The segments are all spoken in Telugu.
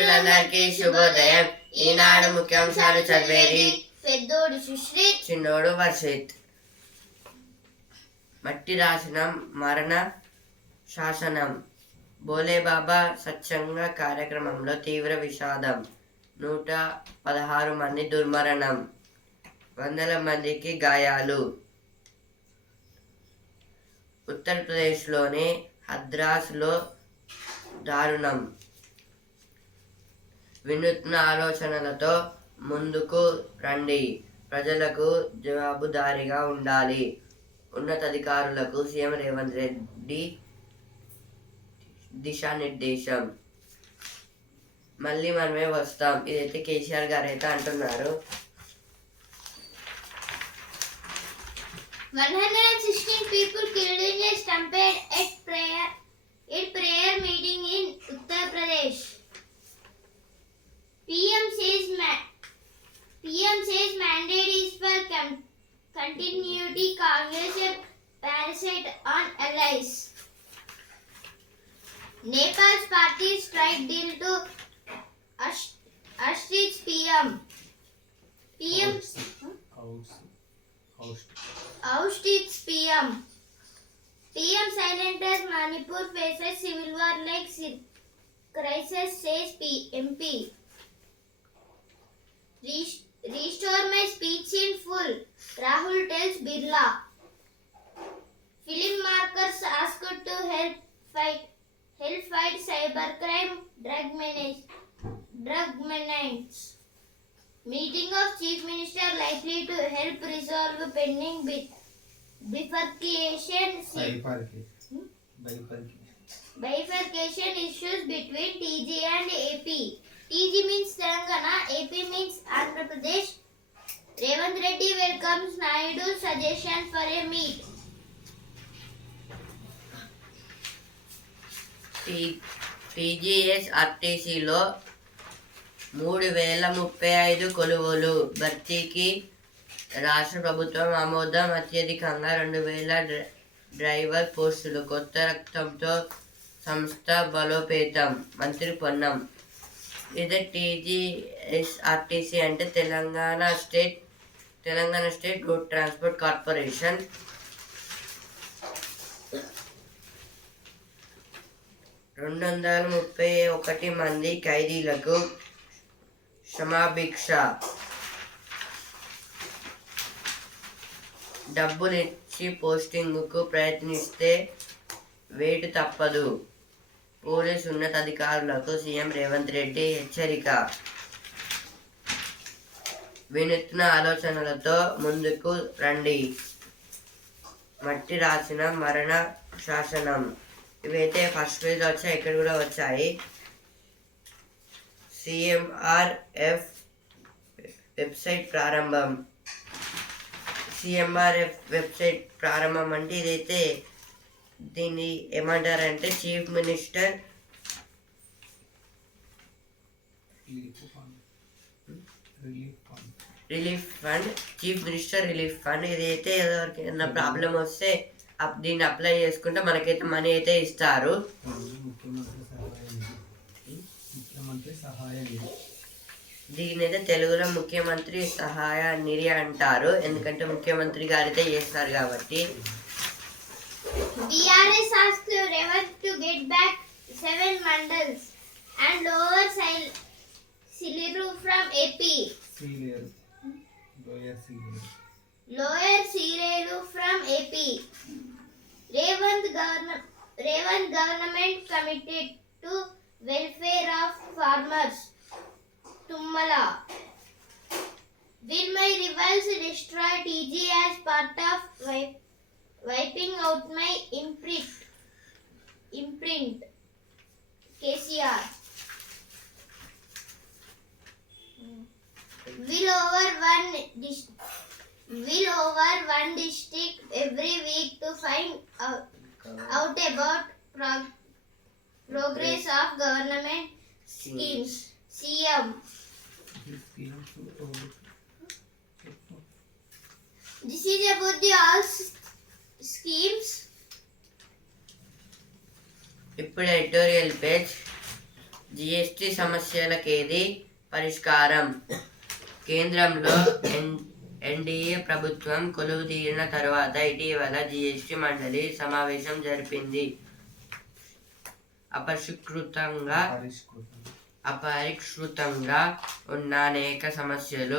మిత్రులందరికీ శుభోదయం. ఈనాడు ముఖ్యాంశాలు చదివేది పెద్దోడు సుశ్రీత్, చిన్నోడు వర్షిత్. మట్టి రాశనం మరణ శాసనం. భోలేబాబా సత్సంగ కార్యక్రమంలో తీవ్ర విషాదం. 116 మంది దుర్మరణం, వందల మందికి గాయాలు. ఉత్తరప్రదేశ్లోని హద్రాస్లో దారుణం. వినూత్న ఆలోచనలతో ముందుకు రండి, ప్రజలకు జవాబుదారీగా ఉండాలి. ఉన్నతాధికారులకు సీఎం రేవంత్ రెడ్డి దిశానిర్దేశం. మళ్ళీ మనమే వస్తాం, ఇదైతే కేసీఆర్ గారు అయితే అంటున్నారు. 116 people killed in a stampede at prayer meeting in Uttar Pradesh. PM says mandate is for continuity. Congress a parasite on allies. Nepal's party strike deal to oust PM. Oust its PM. PM silent as Manipur faces civil war like crisis, says MP. Restore my speech in full, Rahul tells Birla. Film markers asked to help fight cybercrime, drug menace. Meeting of Chief Minister likely to help resolve pending bifurcation issues between TG and AP. TG means Telangana, AP means Andhra Pradesh. Revanth Reddy welcomes Naidu's suggestion for a meet. TGSRTCలో 3035 కొలువులు భర్తీకి రాష్ట్ర ప్రభుత్వం ఆమోదం. అత్యధికంగా 2000 డ్రైవర్ పోస్టులు. కొత్త రక్తంతో సంస్థ బలోపేతం, మంత్రి పొన్నం. ఇదే TGSRTC అంటే Telangana state road transport corporation. 231 మంది ఖైదీలకు క్షమాభిక్ష. డబ్బులిచ్చి పోస్టింగుకు ప్రయత్నిస్తే వేటు తప్పదు. పోలీసు ఉన్నతాధికారులకు సీఎం రేవంత్ రెడ్డి హెచ్చరిక. వినూత్న ఆలోచనలతో ముందుకు రండి, మట్టి రాసిన మరణ శాసనం. ఇవైతే ఫస్ట్ పేజ్ వచ్చాయి, ఇక్కడ కూడా వచ్చాయి. CMRF వెబ్సైట్ ప్రారంభం. CMRF వెబ్సైట్ ప్రారంభం అంటే ఇదైతే దీన్ని ఏమంటారంటే chief minister relief fund. Chief minister relief fund. ఇదైతే ఏదైనా ప్రాబ్లం వస్తే దీన్ని అప్లై చేసుకుంటే మనకైతే మనీ అయితే ఇస్తారు. దీని అయితే తెలుగులో ముఖ్యమంత్రి సహాయ నిధి అంటారు, ఎందుకంటే ముఖ్యమంత్రి గారైతే చేస్తారు కాబట్టి. BRS asked Revanth to get back 7 mandals and lower Siliru from AP. Lower Siliru from AP. Revanth government committed to welfare of farmers. Tummala. Will my rivals destroy TG as part of wiping out my imprint? KCR. Will over one district every week to find out about progress of government schemes. CM. This is about the all schemes. ఇప్పుడు ఎడిటోరియల్ పేజ్. జిఎస్టి సమస్యలకేది పరిష్కారం? కేంద్రంలో ఎన్డీఏ ప్రభుత్వం కొలువుదీరిన తర్వాత ఇటీవల జిఎస్టి మండలి సమావేశం జరిపింది. అపరిష్కృతంగా ఉన్న అనేక సమస్యలు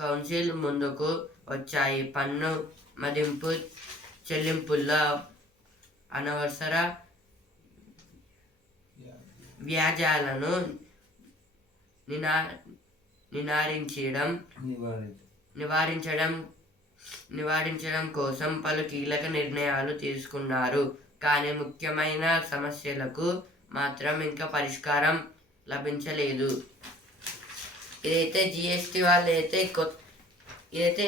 కౌన్సిల్ ముందుకు వచ్చాయి. పన్ను మదింపు చెల్లింపుల్లో అనవసర వ్యాజ్యాలను నివారించడం కోసం పలు కీలక నిర్ణయాలు తీసుకున్నారు. కానీ ముఖ్యమైన సమస్యలకు మాత్రం ఇంకా పరిష్కారం లభించలేదు. ఇదైతే జిఎస్టి వాళ్ళు అయితే ఇదైతే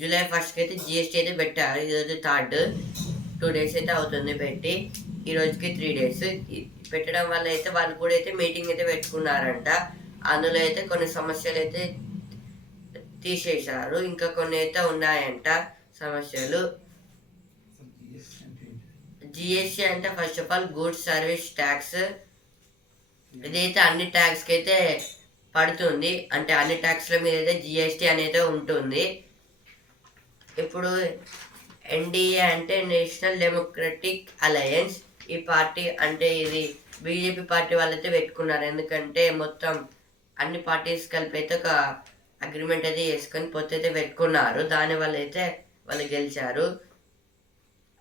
జూలై 1st అయితే జిఎస్టీ అయితే పెట్టారు. ఈరోజు 3rd 2 days అయితే అవుతుంది పెట్టి. ఈ రోజుకి 3 days పెట్టడం వల్ల అయితే వాళ్ళు కూడా అయితే మీటింగ్ అయితే పెట్టుకున్నారంట. అందులో అయితే కొన్ని సమస్యలు అయితే తీసేశారు, ఇంకా కొన్ని అయితే ఉన్నాయంట సమస్యలు. జిఎస్టీ అంటే first of all goods service tax. ఇదైతే అన్ని ట్యాక్స్కి అయితే పడుతుంది, అంటే అన్ని ట్యాక్స్ల మీద అయితే జిఎస్టీ అనేది ఉంటుంది. ఇప్పుడు ఎన్డీఏ అంటే నేషనల్ డెమోక్రటిక్ అలయన్స్. ఈ పార్టీ అంటే ఇది బీజేపీ పార్టీ వాళ్ళైతే పెట్టుకున్నారు. ఎందుకంటే మొత్తం అన్ని పార్టీస్ కలిపి అయితే ఒక అగ్రిమెంట్ అయితే చేసుకొని పొత్తు అయితే పెట్టుకున్నారు. దానివల్ల అయితే వాళ్ళు గెలిచారు.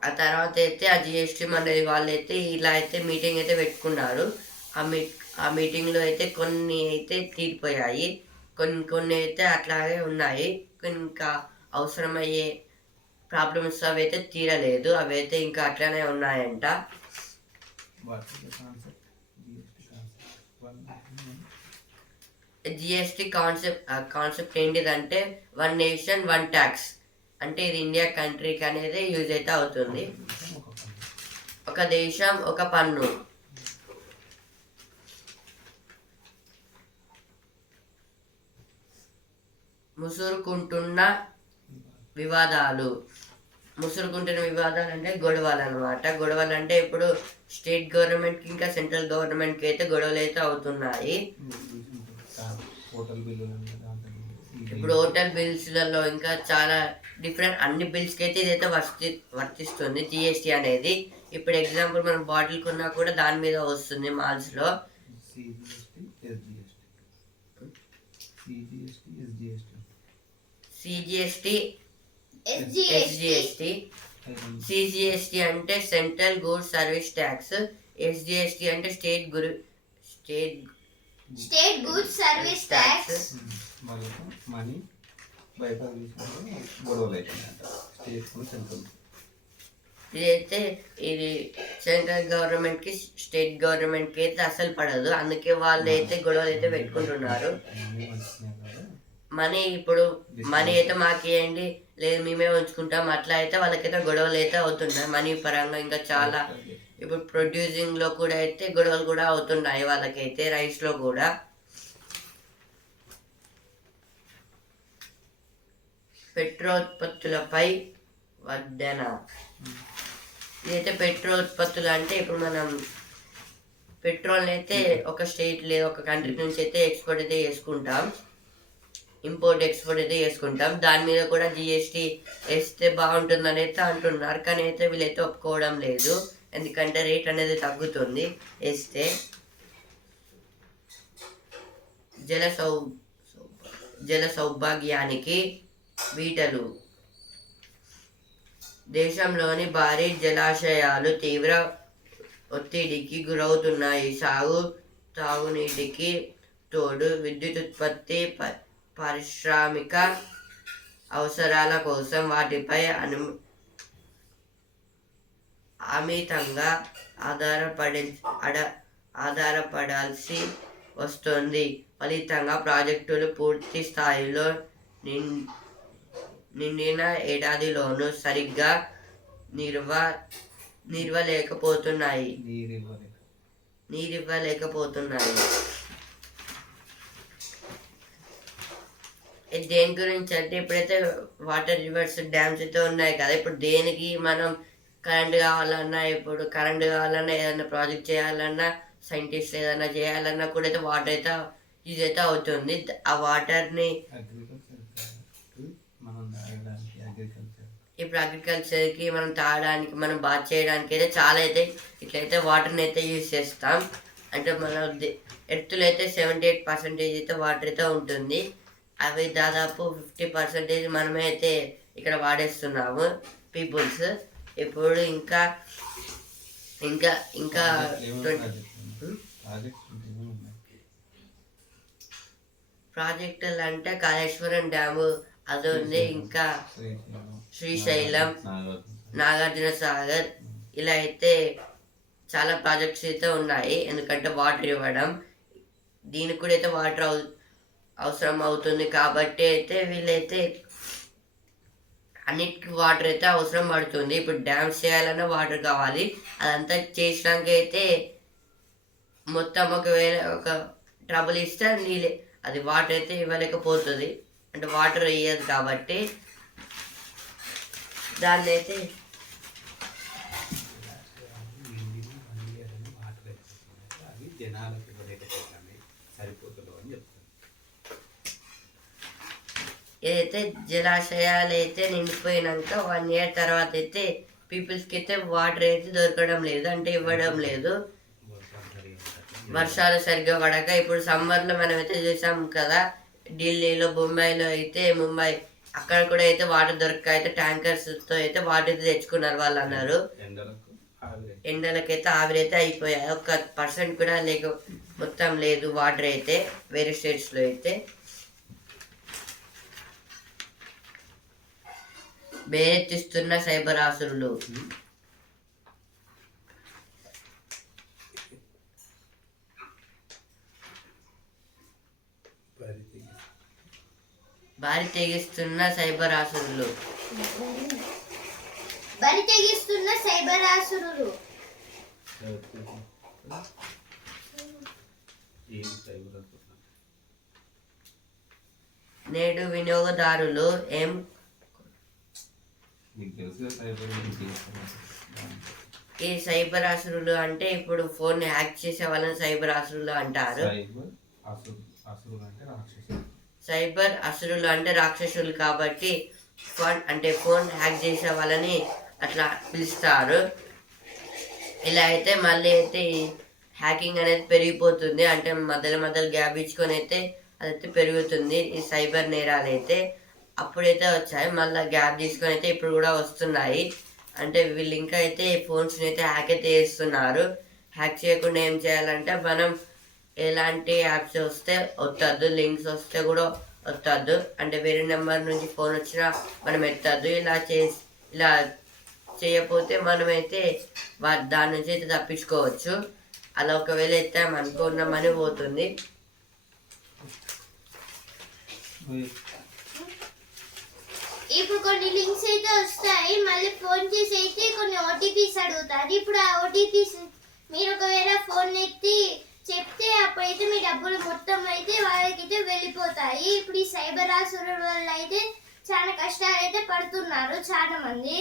ఆ తర్వాత అయితే ఆ జిఎస్టీ మండలి వాళ్ళు అయితే ఇలా అయితే మీటింగ్ అయితే పెట్టుకున్నారు. ఆ మీటింగ్లో అయితే కొన్ని అయితే తీరిపోయాయి, కొన్ని అయితే అట్లాగే ఉన్నాయి. ఇంకా అవసరమయ్యే ప్రాబ్లమ్స్ అవి అయితే తీరలేదు, అవి అయితే ఇంకా అట్లానే ఉన్నాయంట. జిఎస్టీ కాన్సెప్ట్ ఏంటిదంటే 1 nation 1 tax. అంటే ఇది ఇండియా కంట్రీకి అనేది యూజ్ అయితే అవుతుంది. ఒక దేశం ఒక పన్ను. ముసురుకుంటున్న వివాదాలు అంటే గొడవలు అనమాట. గొడవలు అంటే ఇప్పుడు స్టేట్ గవర్నమెంట్కి ఇంకా సెంట్రల్ గవర్నమెంట్కి అయితే గొడవలు అయితే అవుతున్నాయి. ఇప్పుడు హోటల్ బిల్స్లలో ఇంకా చాలా డిఫరెంట్ అన్ని బిల్స్కి అయితే ఇదైతే వర్తిస్తుంది జిఎస్టీ అనేది. ఇప్పుడు ఎగ్జాంపుల్ మనం బాటిల్ కొన్నా కూడా దాని మీద వస్తుంది మాల్స్లో. CGST SGST. సిజిఎస్టీ అంటే central goods service tax. SGST అంటే స్టేట్ గూడ్స్ సర్వీస్ ట్యాక్స్. ఇదైతే ఇది సెంట్రల్ గవర్నమెంట్ కి స్టేట్ గవర్నమెంట్ కి అయితే అసలు పడదు, అందుకే వాళ్ళు అయితే గొడవలు అయితే పెట్టుకుంటున్నారు. మనీ అయితే మాకేయండి, లేదు మేమే ఉంచుకుంటాం, అట్లా అయితే వాళ్ళకైతే గొడవలు అయితే అవుతున్నాయి మనీ పరంగా. ఇంకా చాలా ఇప్పుడు ప్రొడ్యూసింగ్ లో కూడా అయితే గొడవలు కూడా అవుతున్నాయి వాళ్ళకైతే, రైస్ లో కూడా. పెట్రోత్పత్తులపై వడ్డన. ఇదైతే పెట్రోత్పత్తులు అంటే ఇప్పుడు మనం పెట్రోల్ అయితే ఒక స్టేట్ లేదా ఒక కంట్రీ నుంచి అయితే ఎక్స్పోర్ట్ అయితే చేసుకుంటాం, ఇంపోర్ట్ ఎక్స్పోర్ట్ అయితే చేసుకుంటాం. దాని మీద కూడా జిఎస్టీ వేస్తే బాగుంటుందని అయితే అంటున్నారు, కానీ అయితే వీళ్ళైతే ఒప్పుకోవడం లేదు. ఎందుకంటే రేట్ అనేది తగ్గుతుంది వేస్తే. జల సౌభాగ్యానికి వీటలు. దేశంలోని భారీ జలాశయాలు తీవ్ర ఒత్తిడికి గురవుతున్నాయి. తాగునీటికి తోడు విద్యుత్ ఉత్పత్తి, పారిశ్రామిక అవసరాల కోసం వాటిపై అమితంగా ఆధారపడాల్సి వస్తుంది. ఫలితంగా ప్రాజెక్టులు పూర్తి స్థాయిలో నిండిన ఏడాదిలోనూ సరిగ్గా నీరివ్వలేకపోతున్నాయి. దేని గురించి అంటే ఇప్పుడైతే వాటర్ రివర్స్ డ్యామ్స్ అయితే ఉన్నాయి కదా, ఇప్పుడు దేనికి మనం కరెంట్ కావాలన్నా ఏదైనా ప్రాజెక్ట్ చేయాలన్నా సైంటిస్ట్ ఏదైనా చేయాలన్నా కూడా అయితే వాటర్ అయితే యూజ్ అయితే అవుతుంది. ఆ వాటర్ని ఇప్పుడు అగ్రికల్చర్కి మనం తాగడానికి, మనం బాత్ చేయడానికి అయితే చాలా అయితే ఇట్లయితే వాటర్ని అయితే యూజ్ చేస్తాం. అంటే మన ఎర్త్లో అయితే 78% అయితే వాటర్ అయితే ఉంటుంది. అవి దాదాపు 50% మనమే అయితే ఇక్కడ వాడేస్తున్నాము పీపుల్స్. ఇప్పుడు ఇంకా ఇంకా ఇంకా ప్రాజెక్టులు అంటే కాళేశ్వరం డ్యాము అది ఉంది, ఇంకా శ్రీశైలం, నాగార్జున సాగర్, ఇలా అయితే చాలా ప్రాజెక్ట్స్ అయితే ఉన్నాయి. ఎందుకంటే వాటర్ ఇవ్వడం, దీనికి కూడా అయితే వాటర్ అవసరం అవుతుంది కాబట్టి అయితే వీళ్ళైతే అన్నిటికీ వాటర్ అయితే అవసరం పడుతుంది. ఇప్పుడు డ్యామ్స్ చేయాలన్నా వాటర్ కావాలి. అదంతా చేసినాక అయితే మొత్తం ఒకవేళ ఒక ట్రబుల్ ఇస్తే నీళ్ళే, అది వాటర్ అయితే ఇవ్వలేకపోతుంది. అంటే వాటర్ ఇయ్యదు కాబట్టి దాన్ని అయితే ఏదైతే జలాశయాలు అయితే నిండిపోయినాక 1 year తర్వాత అయితే పీపుల్స్కి అయితే వాటర్ అయితే దొరకడం లేదు, అంటే ఇవ్వడం లేదు. వర్షాలు సరిగ్గా పడక ఇప్పుడు సమ్మర్లో మనం అయితే చూసాం కదా, ఢిల్లీలో, ముంబైలో అయితే ముంబై అక్కడ కూడా అయితే వాటర్ దొరక అయితే ట్యాంకర్స్తో అయితే వాటర్ అయితే తెచ్చుకున్నారు వాళ్ళు అన్నారు. ఎండలకైతే ఆవిరైతే అయిపోయాయి. 1% కూడా మొత్తం లేదు వాటర్ అయితే వేరే స్టేట్స్లో అయితే. బేరెత్తిస్తున్న సైబర్ ఆసురులు. బారి తెగిస్తున్న సైబర్ ఆసురులు. బరి తెగిస్తున్న సైబర్ ఆసురులు. నేడు వినియోగదారులు ఈ సైబర్ ఆసురులు అంటే ఇప్పుడు ఫోన్ హ్యాక్ చేసే వాళ్ళని సైబర్ ఆసురులు అంటారు. సైబర్ అసురులు అంటే రాక్షసులు కాబట్టి ఫోన్ హ్యాక్ చేసే వాళ్ళని అట్లా పిలుస్తారు. ఇలా అయితే మళ్ళీ అయితే హ్యాకింగ్ అనేది పెరిగిపోతుంది. అంటే మధ్యలో గ్యాప్ ఇచ్చుకొని అయితే అదైతే పెరుగుతుంది. ఈ సైబర్ నేరాలు అయితే అప్పుడైతే వచ్చాయి, మళ్ళీ గ్యాప్ తీసుకొని అయితే ఇప్పుడు కూడా వస్తున్నాయి. అంటే వీళ్ళు ఇంకా అయితే ఫోన్స్ని అయితే హ్యాక్ అయితే చేస్తున్నారు. హ్యాక్ చేయకుండా ఏం చేయాలంటే మనం ఎలాంటి యాప్స్ వస్తే వద్దద్దు, లింక్స్ వస్తే కూడా వద్దద్దు. అంటే వేరే నెంబర్ నుంచి ఫోన్ వచ్చినా మనం ఎత్తద్దు. ఇలా చేయకపోతే మనమైతే దాని నుంచి అయితే తప్పించుకోవచ్చు. అలా ఒకవేళ ఎత్తామనుకో ఉన్న మనీ పోతుంది. ఇప్పుడు కొన్ని లింక్స్ అయితే వస్తాయి, మళ్ళీ ఫోన్ చేసి అయితే కొన్ని ఓటీపీస్ అడుగుతారు. ఇప్పుడు ఆ ఓటీపీస్ మీరు ఒకవేళ ఫోన్ ఎత్తి చెప్తే అప్పుడైతే మీ డబ్బులు మొత్తం అయితే వాళ్ళకైతే వెళ్ళిపోతాయి. ఇప్పుడు ఈ సైబర్ ఆసురుల వల్ల అయితే చాలా కష్టాలు అయితే పడుతున్నారు చాలా మంది.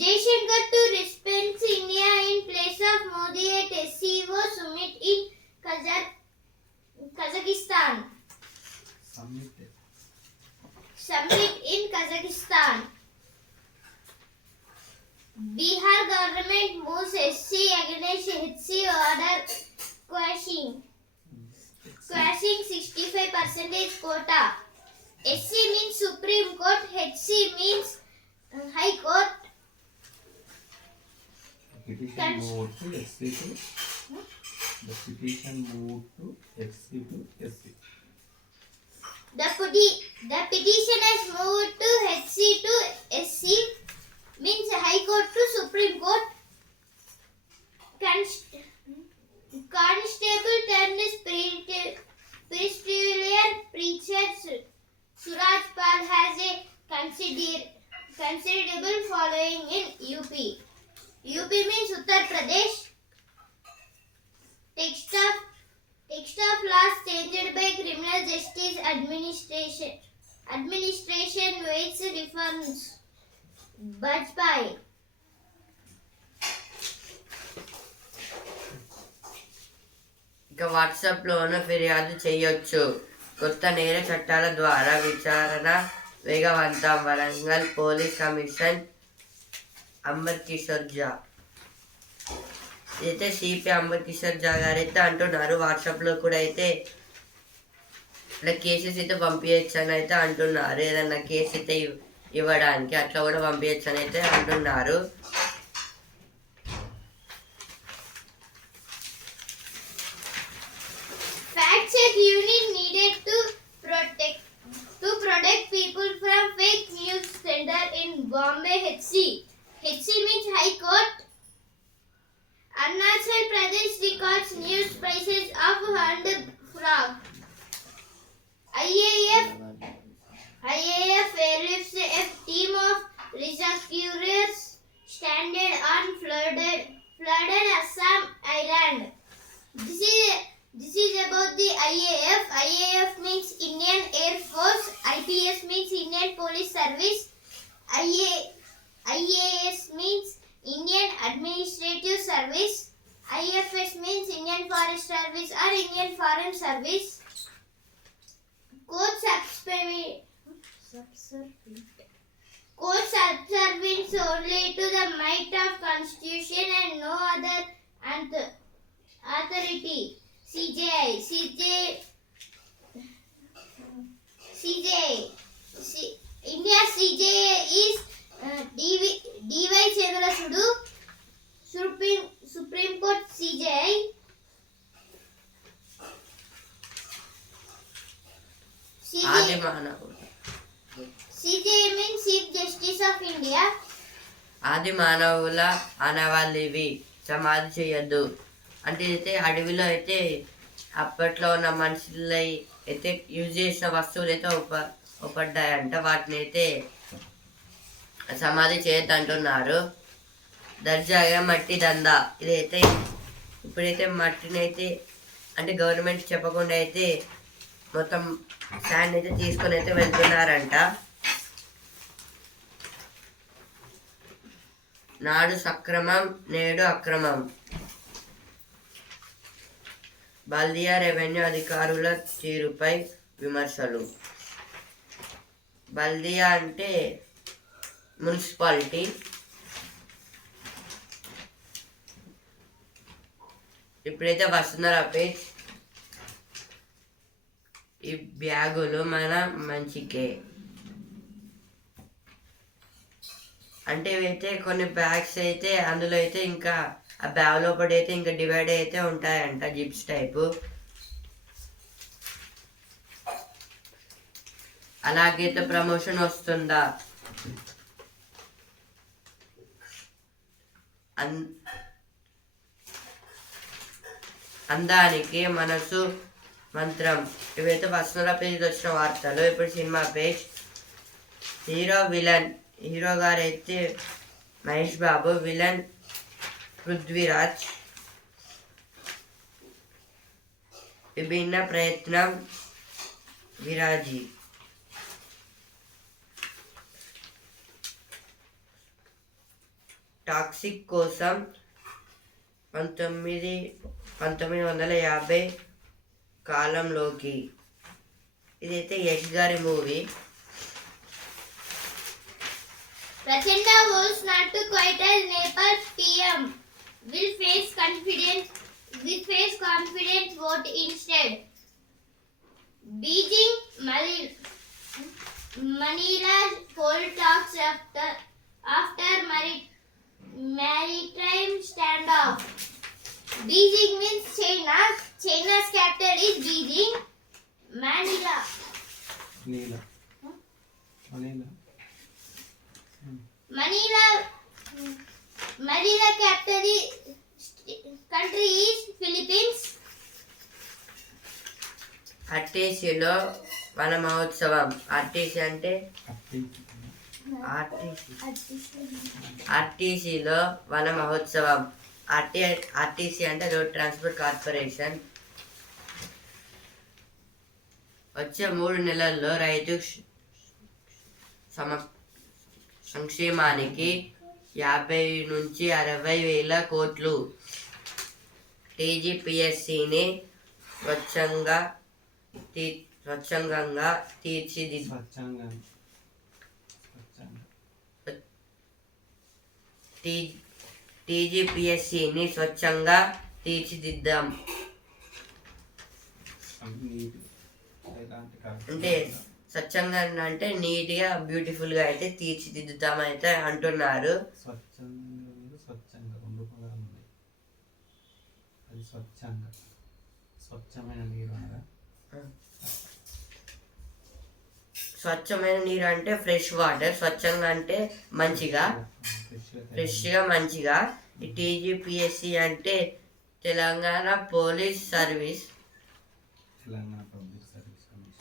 Jaishankar to represent India in place of Modi at SCO summit in Kazakhstan. Summit in Kazakhstan. Bihar government moves SC against HC order quashing 65% quota. SC means Supreme Court, HC means High Court. Petition moved to SC to the petition moved to SC to SC. The petition has moved to HC to SC means High Court to Supreme Court. Constable turned spiritual preacher Suraj Pal has a considerable following in UP. UP means Uttar Pradesh. Text of laws changed by Criminal Justice Administration waits reforms. Bajpai. ఇక వాట్సాప్లోనూ ఫిర్యాదు చేయొచ్చు. కొత్త నేర చట్టాల ద్వారా విచారణ వేగవంతం. Warangal police commission Ambar Kishore Jha. ఇదైతే సిపి అంబర్ కిషోర్ జా గారు అయితే అంటున్నారు. వాట్సాప్లో కూడా అయితే ఇట్లా కేసెస్ అయితే పంపించచ్చు అని అయితే అంటున్నారు. ఏదన్నా కేసు అయితే ఇవ్వడానికి అట్లా కూడా పంపించచ్చు అని అయితే అంటున్నారు. Fact check unit needed to protect people from fake news center in Bombay. HC means High Court. Arunachal Pradesh records news prices of hand frog. IAF airlifts a team of rescuers stranded on flooded Assam island. This is about the IAF. IAF means Indian Air Force. IPS means Indian Police Service. IAS means Indian Administrative Service. IFS means Indian Forest Service or Indian Foreign Service. Court subservience only to the might of Constitution and no other authority. CJI. India CJI is D.Y. Chandrasudu. Supreme Court CJI. ఆది మానవులు. CJI means Chief Justice of India. ఆది మానవుల ఆనవాళ్ళివి సమాధి చేయొద్దు అంటే అయితే అడవిలో అయితే అప్పట్లో ఉన్న మనుషులు అయితే యూజ్ చేసిన వస్తువులు అయితే ఉపడ్డాయంట. వాటిని అయితే సమాధి చేయొద్దు అంటున్నారు. దర్జాగా మట్టి దందా. ఇదైతే ఇప్పుడైతే మట్టిని అయితే అంటే గవర్నమెంట్ చెప్పకుండా అయితే మొత్తం శాండ్ అయితే తీసుకొని అయితే వెళ్తున్నారంట. నాడు సక్రమం నేడు అక్రమం. బల్దియా రెవెన్యూ అధికారుల తీరుపై విమర్శలు. బల్దియా అంటే మున్సిపాలిటీ. ఇప్పుడైతే వస్తున్నారు పేజ్. ఈ బ్యాగులు మన మంచికే అంటే ఇవైతే కొన్ని బ్యాగ్స్ అయితే అందులో అయితే ఇంకా ఆ బ్యాగ్ లోపల అయితే ఇంకా డివైడ్ అయితే ఉంటాయంట జిప్స్ టైపు. అలాగైతే ప్రమోషన్ వస్తుందా? అందానికి మనసు మంత్రం. ఇవైతే వస్తున్న పేజ్ వచ్చిన వార్తలు. ఇప్పుడు cinema page. Hero villain. Hero గారు అయితే మహేష్ బాబు. విలన్ పృథ్వీరాజ్. విభిన్న ప్రయత్నం విరాజీ. టాక్సిక్ కోసం 1950 కాలంలోకి. ఇదైతే యష్ గారి movie. Prachanda vows not to quit as Nepal PM. Will face confident vote instead. Beijing Manila poll talks after maritime standoff. Beijing means China. China's capital is Beijing. Manila. Manila capital country is Philippines. ఆర్టీసీలో వన మహోత్సవం. ఆర్టీసీ అంటే ఆర్టీసీలో వన మహోత్సవం. ఆర్టీసీ అంటే రోడ్ ట్రాన్స్పోర్ట్ కార్పొరేషన్. వచ్చే 3 నెలల్లో రైతు సంక్షేమానికి 50 నుంచి 60 వేల కోట్లు. టీజీపీఎస్సీని స్వచ్ఛందంగా టీజీపీఎస్సీని స్వచ్ఛంగా తీర్చిదిద్దాం. అంటే స్వచ్ఛంగా అంటే నీట్గా బ్యూటిఫుల్గా అయితే తీర్చిదిద్దుతామైతే అంటున్నారు. స్వచ్ఛంగా రెండు పదాలు ఉన్నాయి. అది స్వచ్ఛమైన నీరు అనగా స్వచ్ఛమైన నీరు అంటే ఫ్రెష్ వాటర్, స్వచ్ఛంగా అంటే మంచిగా, ఫ్రెష్గా మంచిగా. ఈ టీజీపీఎస్సీ అంటే Telangana service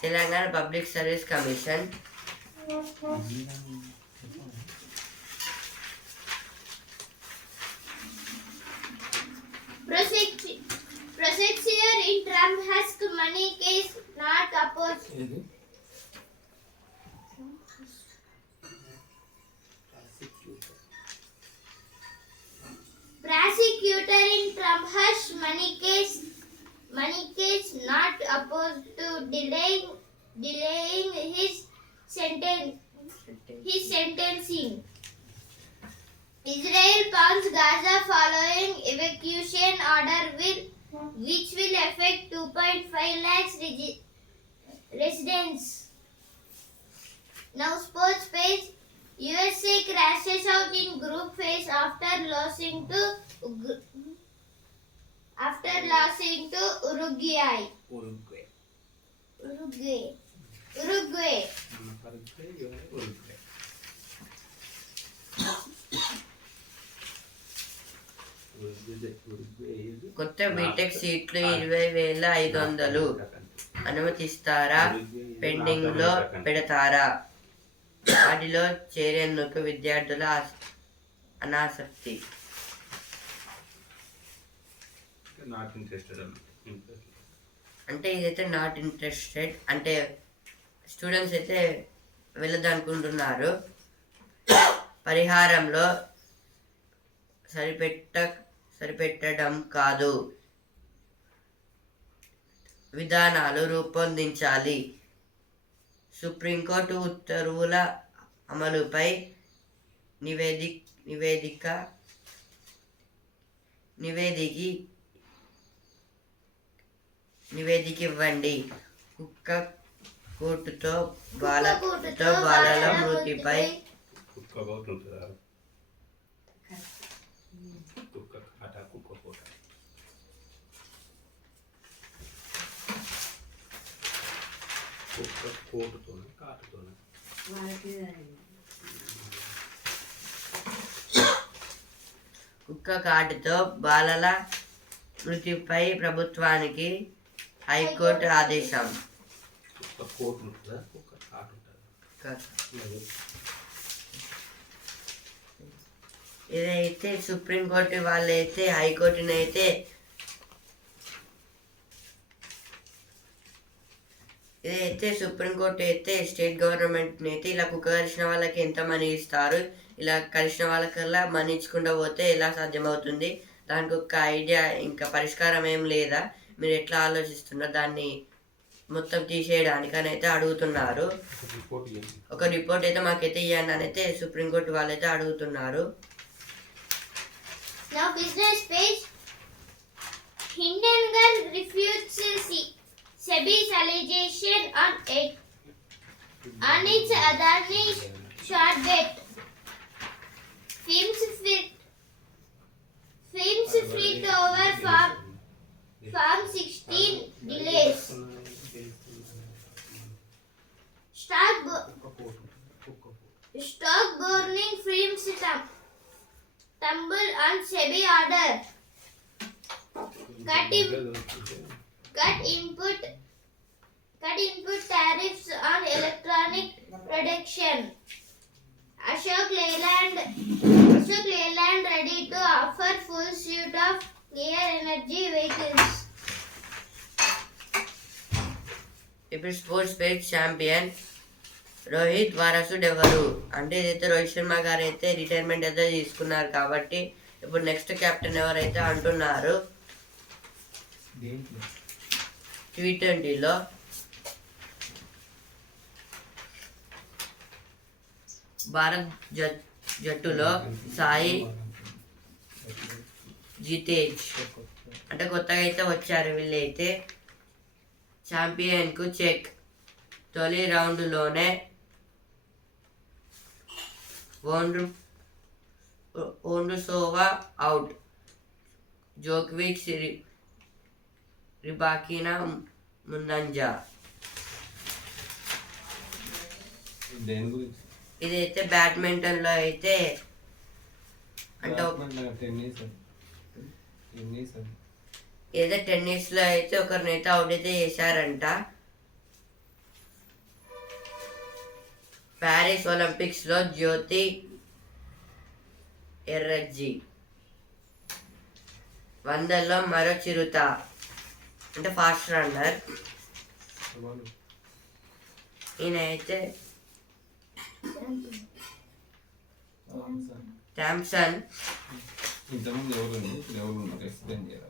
Telangana public service commission. Procedure in Trump Husk money case not opposed. Prosecutor in Trump Hush money case not opposed to delaying his sentencing. Israel pounds Gaza following evacuation order which will affect 2.5 lakhs residents. Now sports page. USA crashes out in group phase after losing to Uruguay. కొత్త బీటెక్ సీట్లు 20,500 అనుమతిస్తారా, పెండింగ్ లో పెడతారా? వాటిలో చేరేందుకు విద్యార్థుల అనాసక్తి. అంటే ఇదైతే నాట్ ఇంట్రెస్టెడ్, అంటే స్టూడెంట్స్ అయితే వెళ్ళదనుకుంటున్నారు. పరిహారంలో సరిపెట్టడం కాదు, విధానాలు రూపొందించాలి. సుప్రీంకోర్టు ఉత్తర్వుల అమలుపై నివేదిక ఇవ్వండి. కుక్క కోటుతో బాలల మృతిపై కుక్క కాటుతో బాలల మృతిపై ప్రభుత్వానికి హైకోర్టు ఆదేశం. ఇదైతే సుప్రీంకోర్టు వాళ్ళైతే హైకోర్టుని అయితే సుప్రీంకోర్టు అయితే స్టేట్ గవర్నమెంట్ని అయితే ఇలా కుక్క కరిచిన వాళ్ళకి ఎంత మనీ ఇస్తారు, ఇలా కరిచిన వాళ్ళకల్లా మనీ ఇచ్చుకుంటూ పోతే ఎలా సాధ్యమవుతుంది? దానికి ఒక ఐడియా ఇంకా పరిష్కారం ఏం లేదా? మీరు ఎట్లా ఆలోచిస్తున్నారు దాన్ని మొత్తం తీసేయడానికని అయితే అడుగుతున్నారు. ఒక రిపోర్ట్ అయితే మాకైతే ఇవ్వండి అని అయితే సుప్రీంకోర్టు వాళ్ళైతే అడుగుతున్నారు. Now business page. Hindenburg refutes SEBI's allegation on its Adani short bet. Films fit over Farm 16 delays. Stock burning films tumble on SEBI order. Cut input tariffs on electronic production. Ashok Leyland ready to offer full suite of clear energy vehicles. ఇప్పుడు స్పోర్ట్స్ పేజ్ ఛాంపియన్ రోహిత్ వారసుడు ఎవరు అంటే ఇదైతే రోహిత్ శర్మ గారు అయితే రిటైర్మెంట్ అయితే తీసుకున్నారు కాబట్టి ఇప్పుడు నెక్స్ట్ కెప్టెన్ ఎవరైతే అంటున్నారు దేంట్లో T20లో భారత్ జట్టులో సాయి జితేజ్ అంటే కొత్తగా అయితే వచ్చారు వీళ్ళైతే ఛాంపియన్కు చెక్ తొలి రౌండ్లోనే ఓండ్రుసోవా అవుట్ జోకోవిచ్ రిబాకినా ముందంజా దేని గురించి ఇదైతే బ్యాడ్మింటన్లో అయితే అంటే టెన్నిస్ అది ఏదో టెన్నిస్లో అయితే ఒకరినైతే అవుట్ అయితే చేశారంట ప్యారిస్ ఒలింపిక్స్లో జ్యోతి ఎర్రజ్జి 100లో మరో చిరుత అంటే ఫాస్ట్ రన్నర్ ఎవరు ఈయన అయితే థామ్సన్ ఇంతకుముందు ఎవరు ఉంది ఇప్పుడు ఎవరు ఉన్నారు ఎక్స్ప్లెయిన్ చేయాలి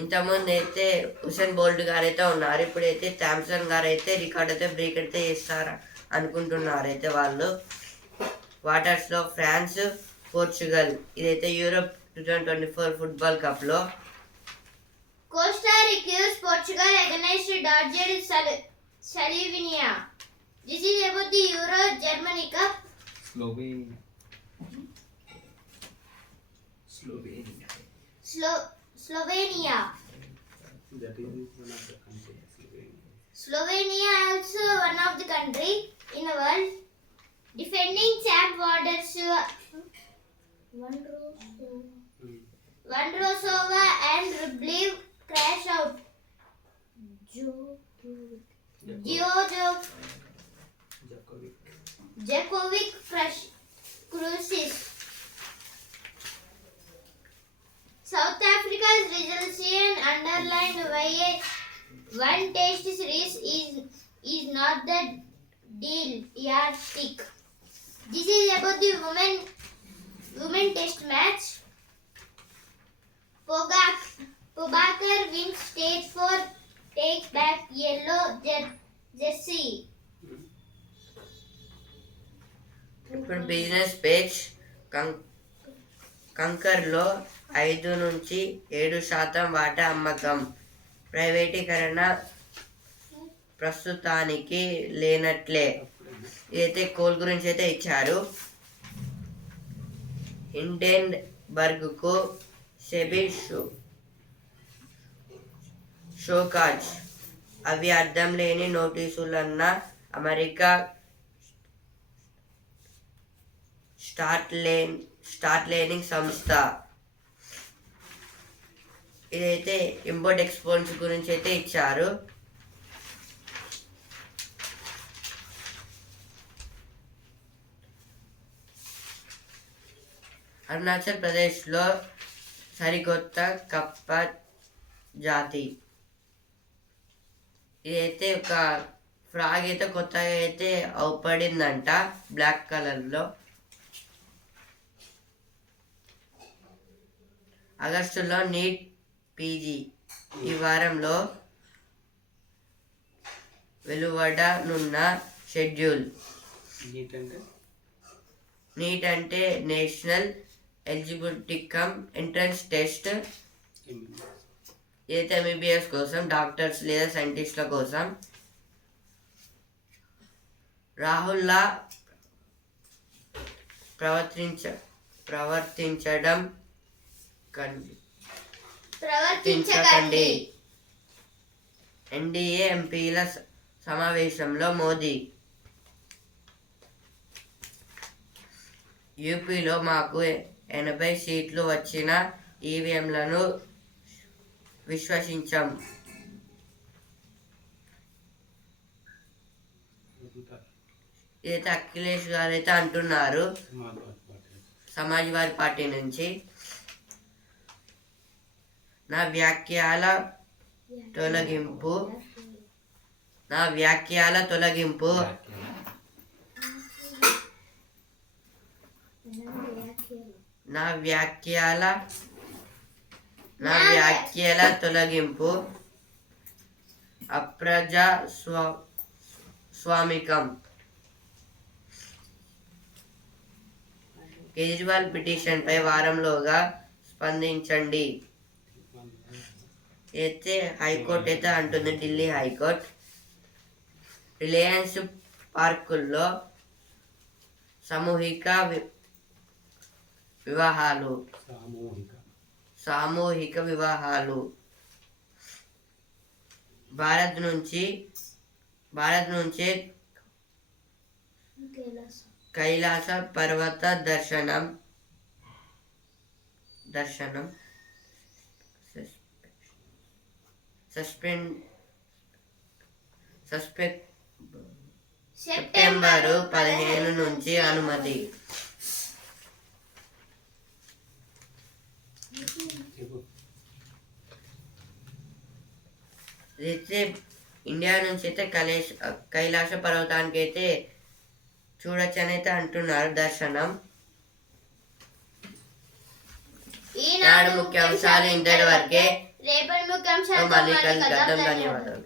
ఇంతకుముందు అయితే హుసేన్ బోల్ట్ గారు అయితే ఉన్నారు ఇప్పుడైతే థామ్సన్ గారు అయితే రికార్డ్ అయితే బ్రేక్ అయితే చేస్తారు అనుకుంటున్నారు అయితే వాళ్ళు వాటర్స్లో ఫ్రాన్స్ పోర్చుగల్ ఇదైతే యూరోప్ 2024 ఫుట్బాల్ కప్లో Costa recused Portugal against Dodger Slovenia. This is about the Euro Germany Cup. Slovenia Slovenia. that is one of the countries Slovenia Slovenia also one of the country in the world. Defending champ Warriors Vondrousova and Rublev crash out. Djokovic cruises. South Africa's resolution underlined why a one test series is not the deal yardstick. This is about the women test match. Pogacar wins stage 4, takes back yellow jersey. ఇప్పుడు బిజినెస్ పేజ్ కంకర్లో 5 నుంచి 7% వాటా అమ్మకం ప్రైవేటీకరణ ప్రస్తుతానికి లేనట్లే ఇదైతే కోల్ గురించి అయితే ఇచ్చారు హిండెన్బర్గ్కు సెబీ షోకాజ్ అవి అర్థం లేని నోటీసులన్న అమెరికా స్టార్ట్ లేనింగ్ సంస్థ ఇదైతే ఇంపోర్ట్ ఎక్స్పోర్ట్స్ గురించి అయితే ఇచ్చారు అరుణాచల్ ప్రదేశ్లో సరికొత్త కప్ప జాతి ఇదైతే ఒక ఫ్రాగ్ అయితే కొత్తగా అయితే అవుపడిందంట బ్లాక్ కలర్లో ఆగస్టులో నీట్ పీజీ ఈ వారంలో వెలువడనున్న షెడ్యూల్ నీట్ అంటే national eligibility cum entrance test ఏదైతే ఎంబీబీఎస్ కోసం డాక్టర్స్ లేదా సైంటిస్టుల కోసం రాహుల్లా ప్రవర్తించకండి ఎన్డీఏ ఎంపీల సమావేశంలో మోదీ యూపీలో మాకు 80 సీట్లు వచ్చిన ఈవీఎంలను విశ్వసించాం ఇదైతే అఖిలేష్ గారు అయితే అంటున్నారు సమాజ్వాదీ పార్టీ నుంచి నా వ్యాఖ్యల తొలగింపు నా వ్యాఖ్యల తొలగింపు అప్రజాస్వామికం. కేజ్రీవాల్ పిటిషన్పై వారంలోగా స్పందించండి అయితే హైకోర్టు అయితే అంటుంది. ఢిల్లీ హైకోర్టు రిలయన్స్ పార్కుల్లో సామూహిక వివాహాలు భారత్ నుంచే కైలాస పర్వత దర్శనం సెప్టెంబరు 15 నుంచి అనుమతి. అయితే ఇండియా నుంచి అయితే కైలాస పర్వతానికి అయితే చూడొచ్చని అయితే అంటున్నారు దర్శనం. ఈనాడు ముఖ్యాంశాలు ఇంతటి వరకే. రేపటి ముఖ్యాంశాలు మళ్ళీ కలుద్దాం. ధన్యవాదాలు.